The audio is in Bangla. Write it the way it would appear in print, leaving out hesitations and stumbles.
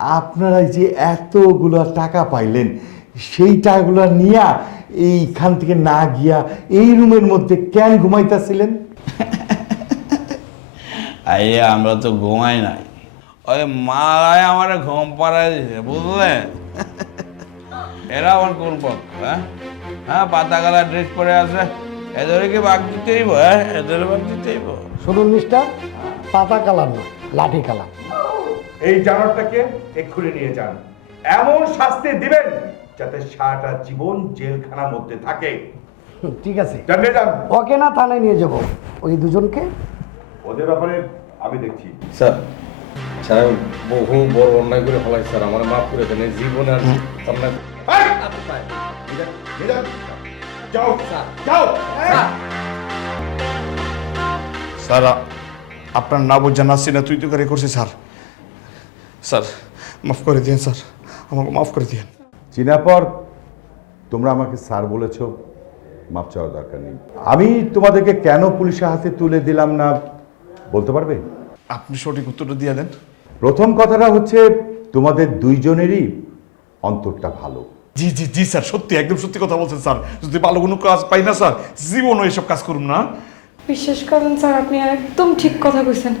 আপনারা যে এতগুলো টাকা পাইলেন সেই টাকাগুলো নিয়ে এইখান থেকে না গিয়া এই রুমের মধ্যে কেন ঘুমাইতেছিলেন? আইয়া আমরা তো ঘুমাই নাই, ওই মারায় আমার ঘুম পাড়ায় দিছে বুঝলেন। এরা আমার কোন পক্ষ? হ্যাঁ পাতা কালা ড্রেস পরে আছে, এদের কি বাঘ দিতেইব? এদের বাঘ দিতেইব? শুনুন মিস্টার, পাতা কালার না, লাঠি কালার। এই জানোয়ারটাকে এক্ষুনি নিয়ে যান, এমন শাস্তি দিবেন যাতে সারাটা জীবন জেলখানার মধ্যে থাকে। ঠিক আছে, জানিয়ে যান। ওকে না থানায় নিয়ে যাব, ওই দুজনকে। ওদের ব্যাপারে আমি দেখছি। স্যার স্যার আমি বহু বড় অন্যায় করে ফেলাই স্যার, আমার মাফ করে দেন। এই জীবনে আর অন্যায় নিয়ে যান। যাও যাও। স্যার আপনার না বোঝা নাসছি না তুই তো করে করছিস স্যার। স্যার মাফ করে দিন স্যার, আমাকে মাফ করে দিন। চিনার পর তোমরা আমাকে স্যার বলেছো, মাপ চাওয়ার দরকার নেই। আমি তোমাদেরকে কেন পুলিশের হাতে তুলে দিলাম না বলতে পারবে? আপনি সঠিক উত্তরটা দিয়ে দেন। প্রথম কথাটা হচ্ছে তোমাদের দুইজনেরই অন্তরটা ভালো। জি জি জি স্যার, সত্যি একদম সত্যি কথা বলছেন স্যার। যদি ভালো কোনো কাজ পাই না স্যার, জীবনও এসব কাজ করুন না। বিশ্বাস করেন স্যার, আপনি একদম ঠিক কথা কইছেন।